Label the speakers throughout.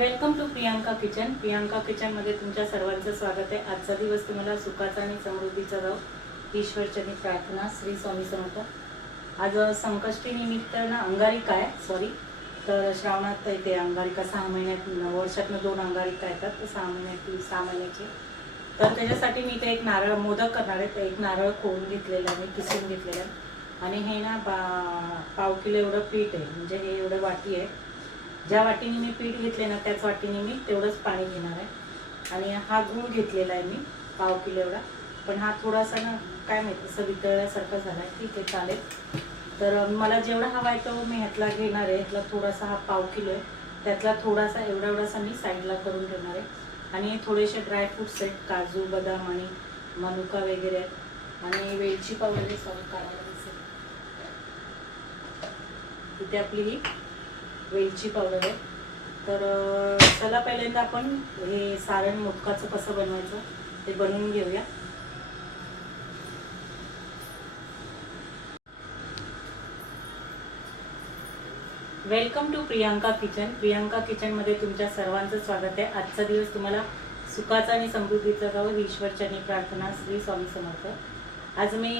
Speaker 1: Welcome to Priyanka kitchen. Priyanka किचनमध्ये तुमच्या सर्वांचं स्वागत आहे. आजचा दिवस तुम्हाला सुखाचा आणि समृद्धीचा जाऊ ईश्वरचनी प्रार्थना श्री स्वामी समर्थ. आज संकष्टी निमित्त ना अंगारिका आहे सॉरी तर श्रावणात येते अंगारिका सहा महिन्यात वर्षातनं दोन अंगारिका येतात तर सहा महिन्यात सहा महिन्याची. तर त्याच्यासाठी मी ते एक नारळ मोदक करणार आहे. तर एक नारळ खोवून घेतलेलं आहे मी किसून घेतलेलं आहे. आणि हे ना बा पाव किलो एवढं पीठ आहे. म्हणजे हे एवढं वाटी आहे. ज्या वाटीने मी पीठ घेतले ना त्याच वाटीने मी तेवढंच पाणी घेणार आहे. आणि हा गूळ घेतलेला आहे मी पाव किलो एवढा. पण हा थोडासा ना काय माहिती असं वितळल्यासारखा झाला आहे ठीक आहे चालेल. तर मला जेवढा हवा आहे तो मी ह्यातला घेणार आहे. ह्यातला थोडासा हा पाव किलो आहे. त्यातला थोडासा एवढा एवढासा मी साईडला करून ठेवणार आहे. आणि थोडेसे ड्रायफ्रुट्स आहेत काजू बदाम आणि मनुका वगैरे. आहेत आणि वेलची पावडर सॉल्व काढायला विसरले. इथे आपली ही वेलची पावडर आहे. तर चला पहिल्यांदा आपण हे सारण मोदकाचं कसं बनवायचं ते बनवून घेऊया. Welcome to Priyanka kitchen Priyanka किचनमध्ये तुमच्या सर्वांचं स्वागत आहे. आजचा दिवस तुम्हाला सुखाचा आणि समृद्धीचा जावं ही ईश्वरचरणी प्रार्थना श्री स्वामी समर्थ. आज मी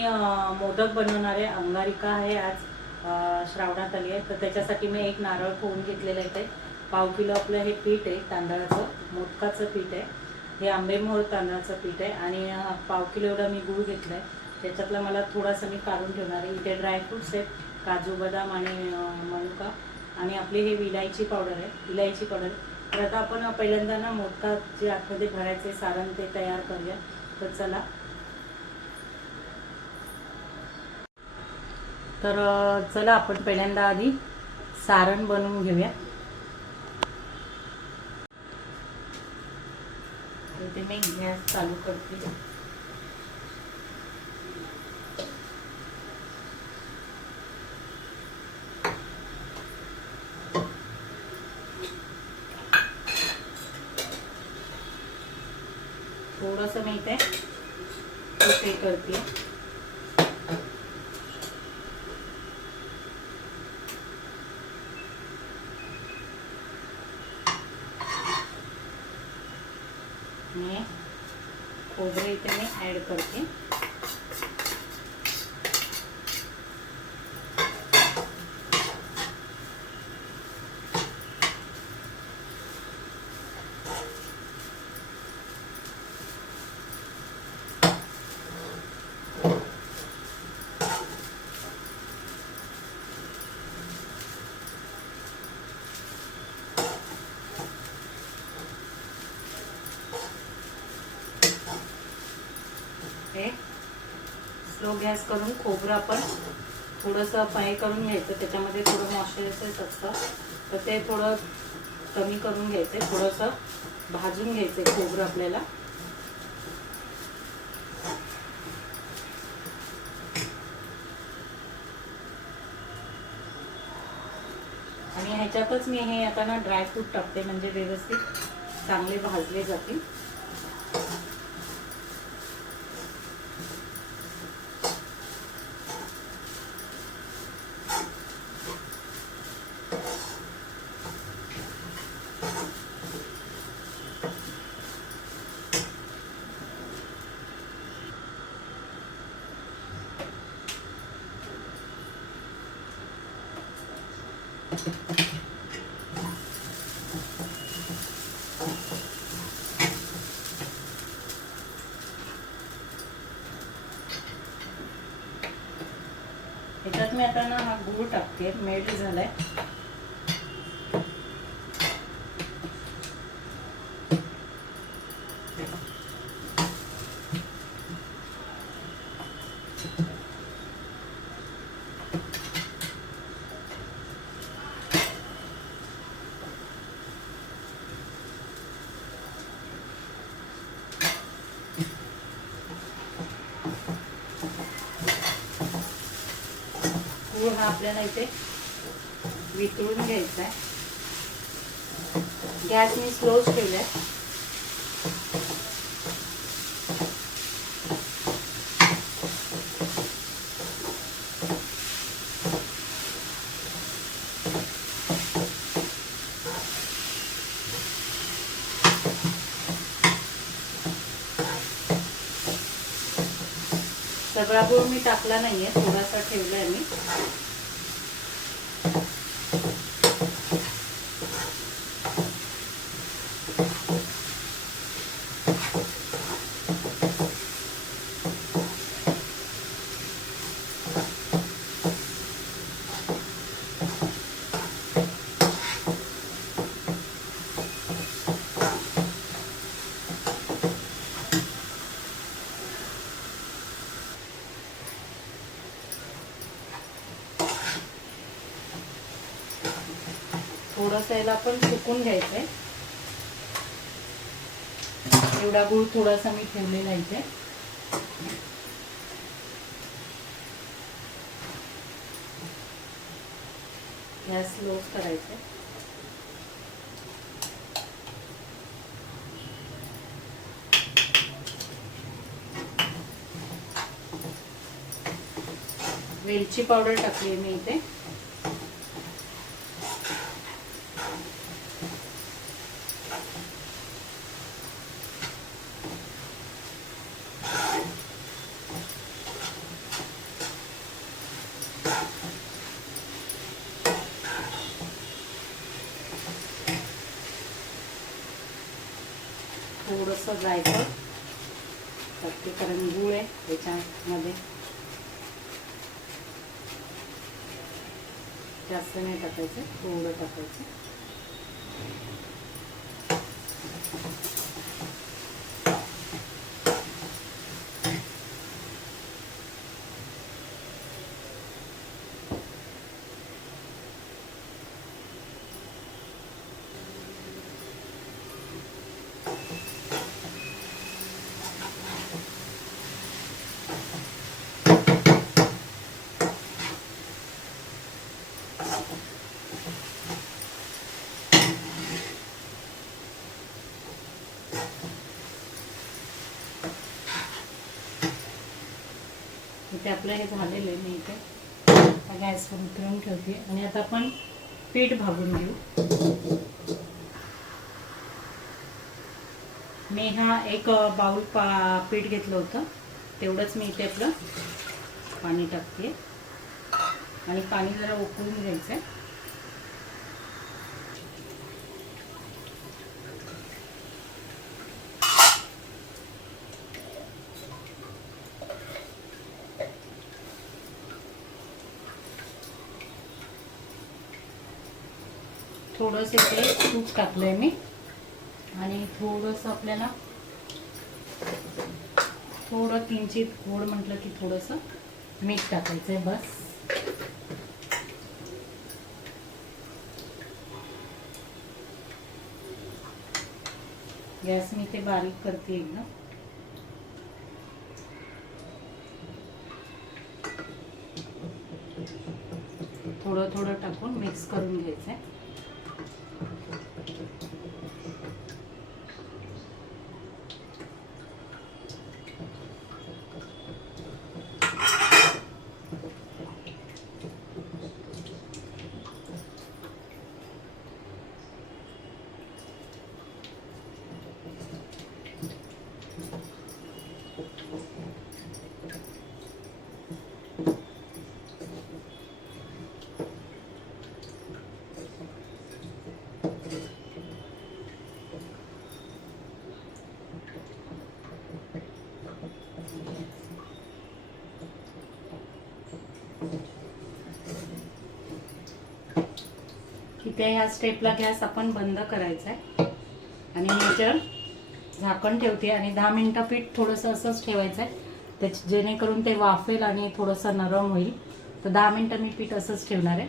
Speaker 1: मोदक बनवणार आहे. अंगारिका आहे आज. श्रावणात आली आहे. तर त्याच्यासाठी मी एक नारळ खोवून घेतलेलं आहे ते. पाव किलो आपलं हे पीठ आहे तांदळाचं मोदकाचं पीठ आहे. हे आंबेमोहर तांदळाचं पीठ आहे. आणि पाव किलो एवढा मी गूळ घेतला आहे. त्याच्यातला मला थोडासा मी काढून ठेवणार आहे. इथे ड्रायफ्रुट्स आहेत काजू बदाम आणि मनुका. आणि आपली हे विलायची पावडर आहे इलायची पावडर. तर आता आपण पहिल्यांदा ना मोदकात जे आतमध्ये भरायचे सारण ते तयार करूया. तर चला तर चला आपण पहिल्यांदा आधी सारण बनवून घेऊया. ते मी गॅस चालू करते. थोडंसं मी इथे करते मी खोबरे इथे मी ॲड करते हे लो गॅस करून खोबरं आपण थोडंसं फ्राय करून घ्यायचं. त्याच्यामध्ये थोडं मॉइश्चरायझर्स असतं. तर ते थोडं कमी करून घ्यायचं. थोडंसं भाजून घ्यायचं खोबरं आपल्याला. आणि ह्याच्यातच मी हे आता ना ड्रायफ्रूट टाकते. म्हणजे व्यवस्थित चांगले भाजले जातील ह्याच्यात मी आता ना हा गूळ टाकते मेल्ट झालाय. थोडा आपल्याला इथे वितळून घ्यायचा आहे गॅस मी स्लोच ठेवलाय. सगळा गुळ मी टाकला नाहीये थोडासा ठेवलाय मी. थोडंसं याला आपण सुकून आहे एवढा गुळ थोडासा मी ठेवलेला इथे. गॅस लोज करायचा वेलची पावडर टाकली मी इथे. थोडंसं जायचं. ते कारण गुळ आहे त्याच्यामध्ये. जास्त नाही टाकायचं थोडं टाकायचं. ते आपलं हे झालेलं आहे मी इथे. गॅस गॅसवर उतरवून ठेवते. आणि आता आपण पीठ भागून घेऊ. मी हा एक बाऊल पा पीठ घेतलं होतं. तेवढंच मी इथे आपलं पाणी टाकते. आणि पाणी जरा उकळून घ्यायचं आहे थोडंसं इथे तूप टाकलंय मी. आणि थोडंसं आपल्याला थोडं किंचित गोड म्हटलं की थोडंसं मीठ टाकायचं आहे बस. गॅस मी ते बारीक करते एकदम थोडं थोडं टाकून मिक्स करून घ्यायचं आहे इथे ह्या स्टेपला गॅस आपण बंद करायचा आहे आणि नंतर झाकण ठेवते आणि दहा मिनटं पीठ थोडंसं असंच ठेवायचं आहे त्याच जेणेकरून ते वाफेल आणि थोडंसं नरम होईल. तर दहा मिनटं मी पीठ असंच ठेवणार आहे.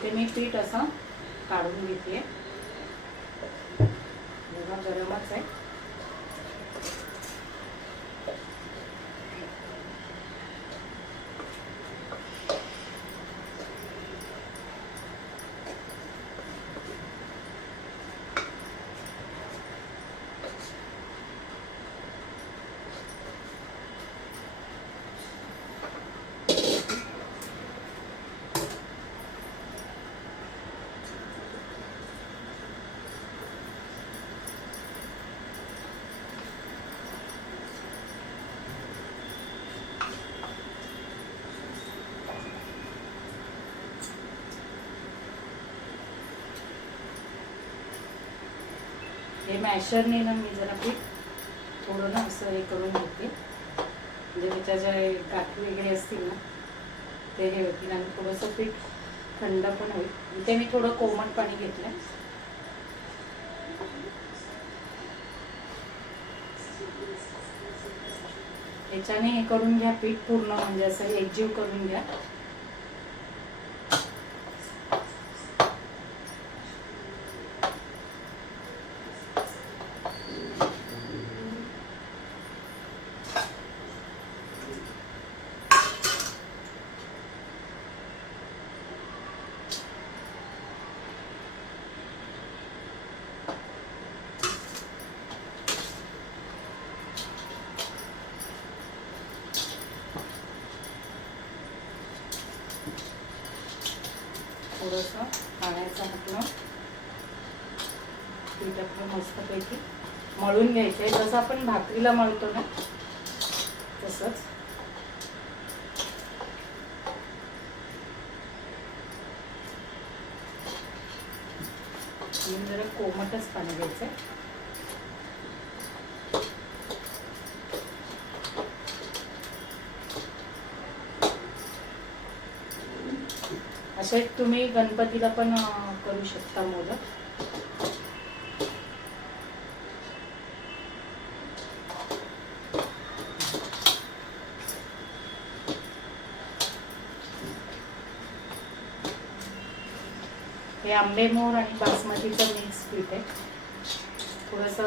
Speaker 1: इथे मी पीठ असं काढून घेते. गरमच आहे. मॅशरने ना मी जरा पीठ थोडं ना असं हे करून घेते. म्हणजे त्याच्या ज्या गाठी वगैरे असतील ना ते हे होतील आणि थोडंसं पीठ थंड पण होईल. इथे मी थोडं कोमट पाणी घेतलं याच्याने हे करून घ्या पीठ पूर्ण म्हणजे असं एकजीव करून घ्या थोडंसं पाण्याचं म्हटलं पीठ आपलं मस्तपैकी मळून घ्यायचं आहे. जसं आपण भाकरीला मळतो ना तसंच आणि जरा कोमटच पाणी घ्यायचं आहे असे तुम्ही गणपतीला पण करू शकता मोदक. हे आंबेमोर आणि बासमतीचं मिक्स पीठ आहे. थोडंसं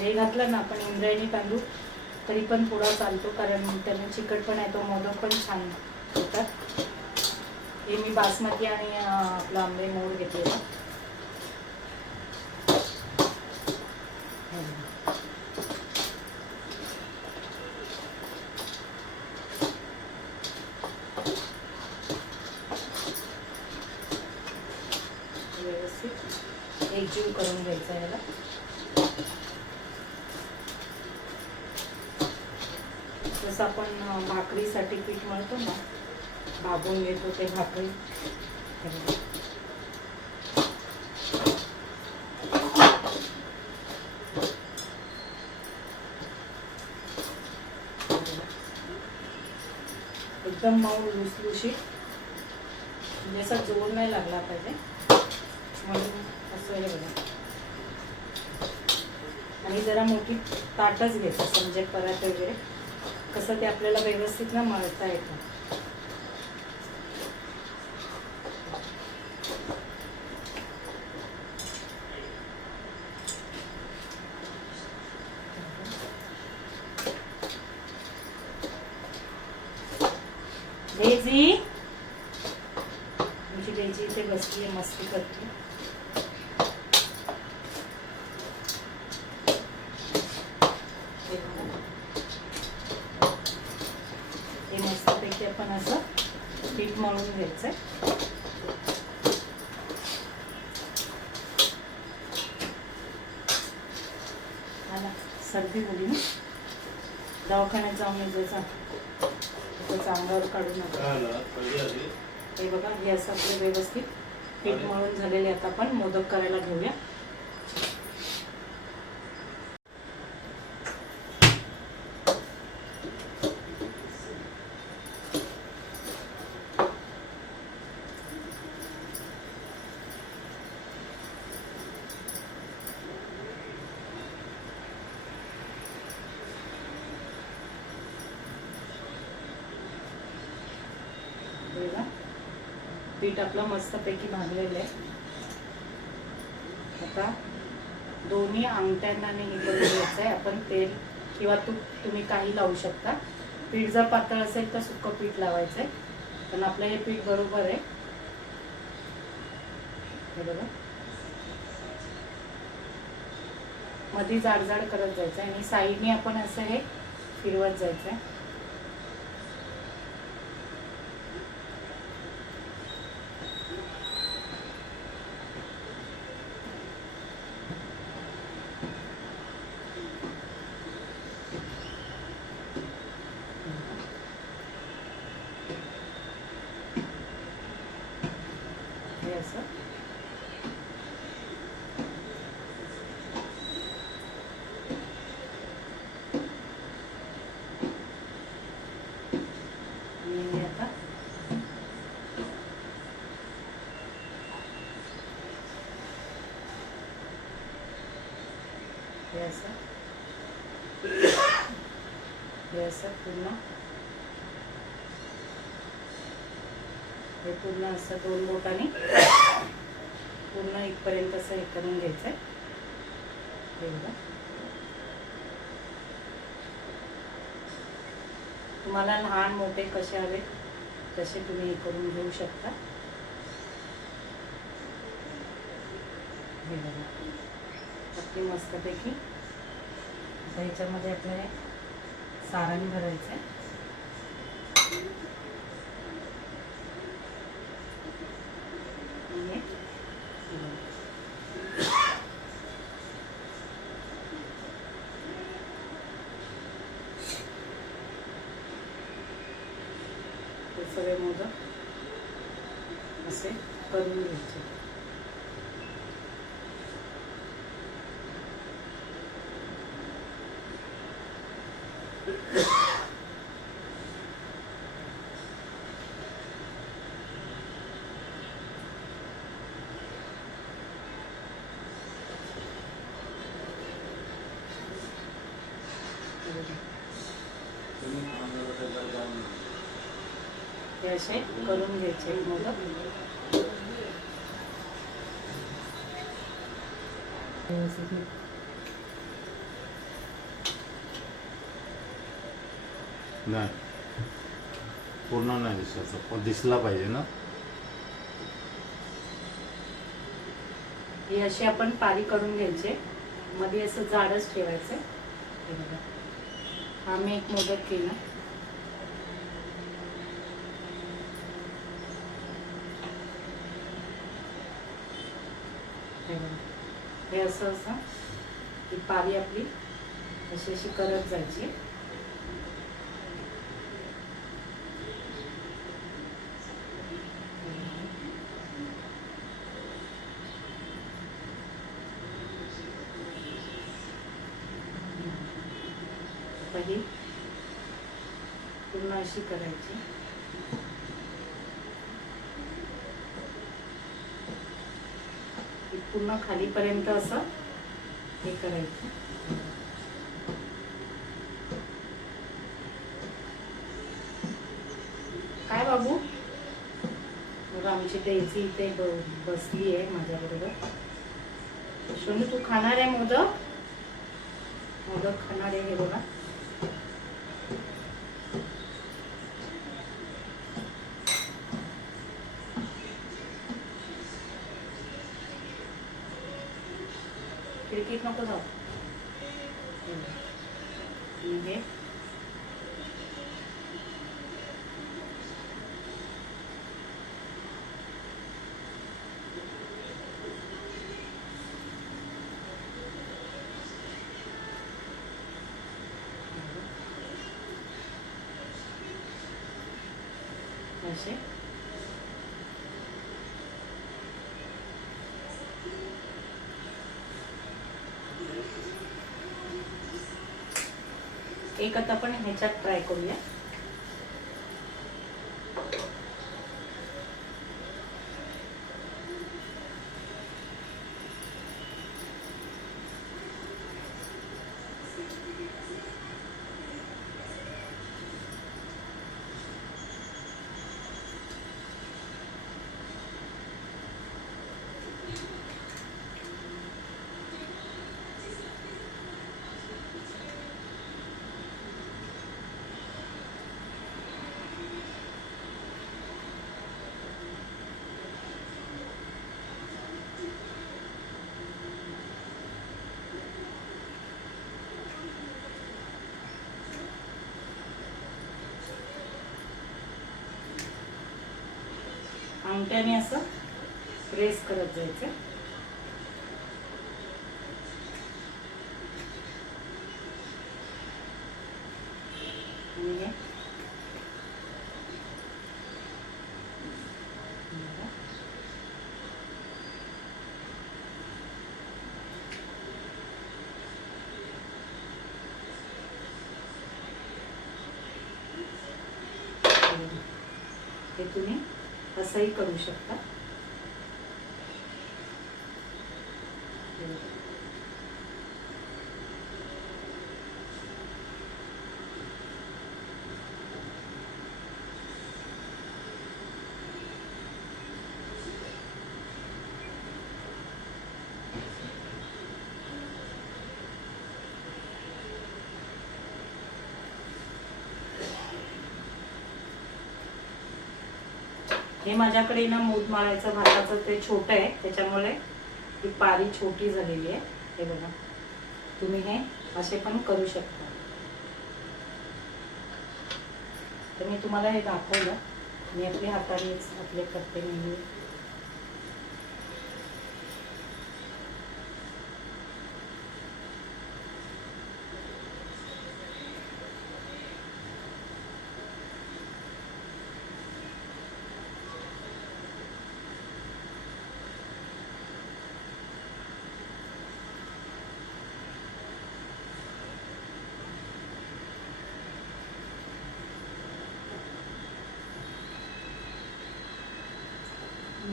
Speaker 1: हे घातलं ना आपण इंद्रायणी तांदूळ तरी पण थोडा चालतो कारण त्याने चिकट पण आहे तो मोदक पण छान आहे हे मी बासमती आणि आपला आपलं आंबे मोड घेतलेला व्यवस्थित. एकजीव करून घ्यायचा याला. जसं आपण भाकरीसाठी पीठ मळतो ना भाजून येत होते भाकरी. एकदम मऊ लुसलुशीत म्हणजे असा जोर नाही लागला पाहिजे. म्हणून असं हे बघा. आणि जरा मोठी ताटच घ्यायचं म्हणजे परत वगैरे. कसं ते आपल्याला व्यवस्थित ना मळता येतं डेझी आमची डेझी इथे बसली आहे मस्ती करते हे बघा. हे मस्तपैकी आपण असं पीठ मळून घ्यायचंय आला सर्दी झाली ना दवाखान्यात जाऊन यायचं त्याचं अंगावर काढू नका हे बघा हे असं आपलं व्यवस्थित पीठ मळून झालेले आता आपण मोदक करायला घेऊया बघा. पीठ आपलं मस्तपैकी भाजलेलं आहे. आता दोन्ही अंगठ्यांना हे करून घ्यायचं आहे आपण तेल किंवा तूप तुम्ही काही लावू शकता. पीठ जर पातळ असेल तर सुकं पीठ लावायचं आहे पण आपलं हे पीठ बरोबर आहे. हे बघा. मध्ये जाडजाड करत जायचं आहे आणि साईडने आपण असं हे फिरवत जायचं आहे हे असं हे असं हे असं पूर्ण. हे पूर्ण असं दोन बोटाने पूर्ण इथपर्यंत असं हे करून घ्यायचं आहे तुम्हाला लहान मोठे कसे हवे तसे तुम्ही हे करून घेऊ शकता. हे बघा. अगदी मस्तपैकी आता ह्याच्यामध्ये आपल्याला सारण भरायचं आहे सगळे मोदक असे करून घ्यायचे हे बघा. हे असे करून घ्यायचे मोदक. व्यवस्थित
Speaker 2: नाही. पूर्ण नाही दिसायचं पण दिसला पाहिजे ना?
Speaker 1: हे असे आपण पारी करून घ्यायचे. मध्ये असं जाडच ठेवायचं. हे बघा. हा मी एक मोदक केला. हे हे असं असं ही पारी आपली अशी अशी करत जायची. आता ही पूर्ण अशी करायची ही पूर्ण खालीपर्यंत असं हे करायचं. काय बाबू? बघा आमची द्यायची इथे ब- बसली आहे माझ्याबरोबर. सोनू तू खाणार आहे मोदक? मोदक खाणार आहे हे बघा खिडकीत नको जाऊ हे बघा. आणि हे असे एक आता आपण ह्याच्यात ट्राय करूया. अंगठ्याने असं प्रेस करत जायचं. आणि हे बघा. हे तुम्ही असंही करू शकता हे बघा. हे माझ्याकडे ना मूग माळायचं भाताचं ते छोटं आहे त्याच्यामुळे ही पारी छोटी झालेली आहे. हे बघा. तुम्ही हे असे पण करू शकता. तर मी तुम्हाला हे दाखवलं. मी आपल्या हातानेच आपले करते नेहमी.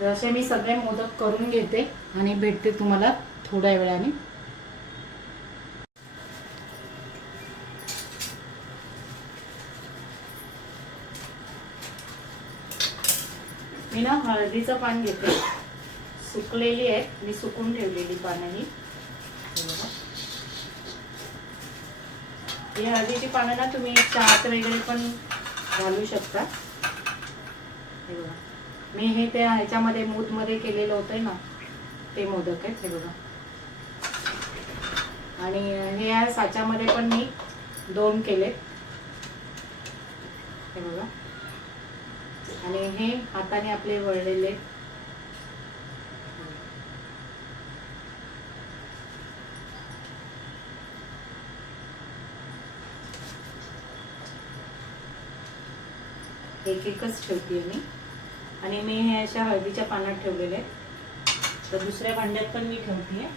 Speaker 1: तर असे मी सगळे मोदक करून घेते आणि भेटते तुम्हाला थोड्या वेळाने. मी ना हळदीचं पान घेते. सुकलेली आहे. मी सुकून ठेवलेली पानं ही. ही हळदीची पानं ना तुम्ही चहात वगैरे पण घालू शकता. हे बघा. मी हे ते ह्याच्यामध्ये मूतमध्ये केलेलं होतं ना ते मोदक आहेत हे बघा. आणि हे या साच्यामध्ये पण मी दोन केले हे बघा. आणि हे हाताने आपले वळलेले. एक एकच ठेवते मी. आणि मी हे अशा हळदीच्या पानात ठेवलेले आहेत. तर दुसऱ्या भांड्यात पण मी ठेवते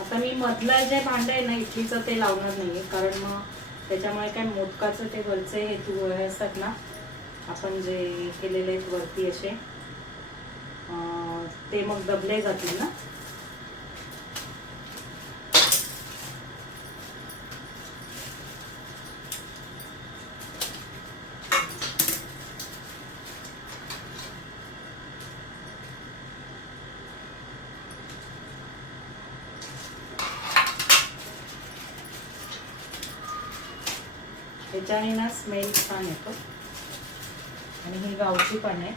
Speaker 1: आता मी मधलं जे भांड आहे ना इडलीचं ते लावणार नाहीये. कारण मग त्याच्यामुळे काय मोदकाचं ते वरचे हे तू हे असतात ना आपण जे केलेले आहेत वरती असे ते मग दबले जातील ना. त्याच्याने ना स्मेल छान येतो. आणि ही गावची पण आहे.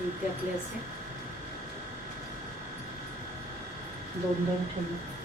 Speaker 1: इथे आपले असे. दोन दोन ठेवले.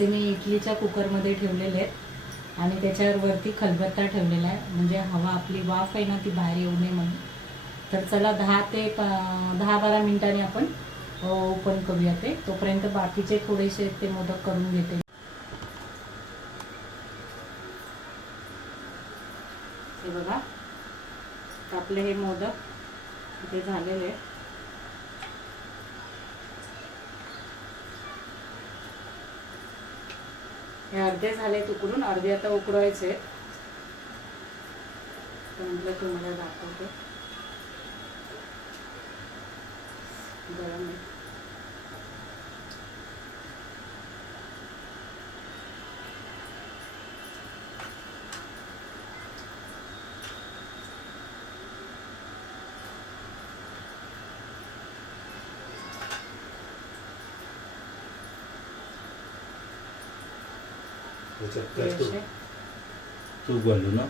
Speaker 1: असे मी इडलीच्या कुकरमध्ये ठेवलेले आहेत. आणि त्याच्यावर वरती खलबत्ता ठेवलेला आहे. म्हणजे हवा आपली वाफ आहे ना ती बाहेर येऊ नये म्हणून. तर चला दहा ते प दहा बारा मिनिटांनी आपण ओपन करूया ते. तोपर्यंत बाकीचे थोडेसे ते मोदक करून घेते. हे बघा. आपले हे मोदक इथे झालेले आहेत. हे अर्धे झाले उकडून अर्धे आता उकडवायचे आहेत. म्हटलं तुम्हाला दाखवते गरम आहे
Speaker 2: त्याच्यात. तूप घालू ना.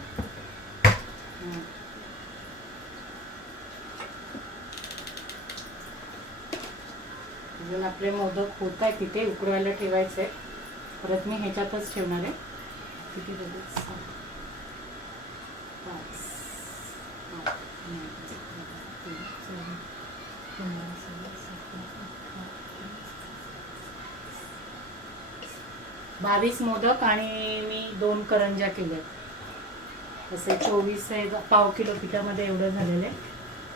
Speaker 1: अजून आपले मोदक होत आहे तिथे उकडवायला ठेवायचे परत मी ह्याच्यातच ठेवणार आहे किती बावीस मोदक आणि मी दोन करंज्या केल्या. असे चोवीस आहे पाव किलो पिठामध्ये एवढं झालेलं आहे.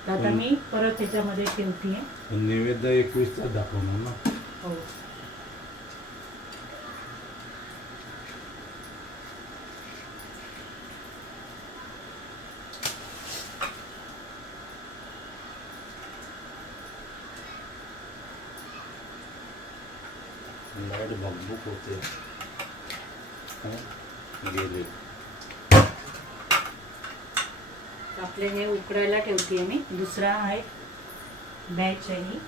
Speaker 1: तर आता. मी परत ह्याच्यामध्ये ठेवतीये.
Speaker 2: नैवेद्य एकवीसचा दाखवणार ना?
Speaker 1: हो.
Speaker 2: लाइट बघबुक होते. गेले.
Speaker 1: आपले हे उकडायला ठेवते मी. दुसरा आहे बॅच आहे ही.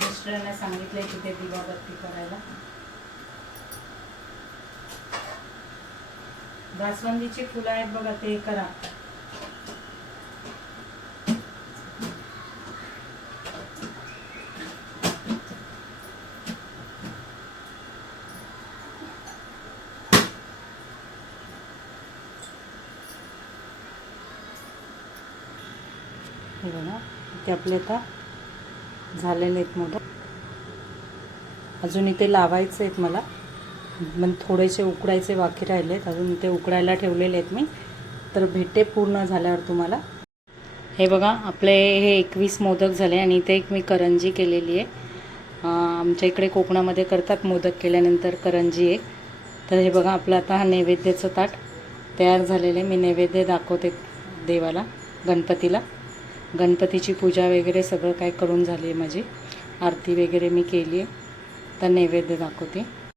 Speaker 1: मिस्टरांना सांगितलंय तिथे दिवाबत्ती करायला. जास्वंदीची फुलं आहेत बघा ते करा हे ते आपले आता झालेले आहेत मोदक अजून इथे लावायचे आहेत मला. मग थोडेसे उकडायचे बाकी राहिले आहेत. अजून इथे उकडायला ठेवलेले आहेत मी. तर भेटे पूर्ण झाल्यावर तुम्हाला. हे बघा आपले हे एकवीस मोदक झाले आणि इथे एक मी करंजी केलेली आहे. आमच्या इकडे कोकणामध्ये करतात मोदक केल्यानंतर करंजी एक. तर हे बघा आपलं आता हा नैवेद्याचं ताट तयार झालेलं आहे. मी नैवेद्य दाखवते देवाला गणपतीला. गणपतीची पूजा वगैरे सगळं काय करून झाली आहे माझी. आरती वगैरे मी केली आहे. तर नैवेद्य दाखवते.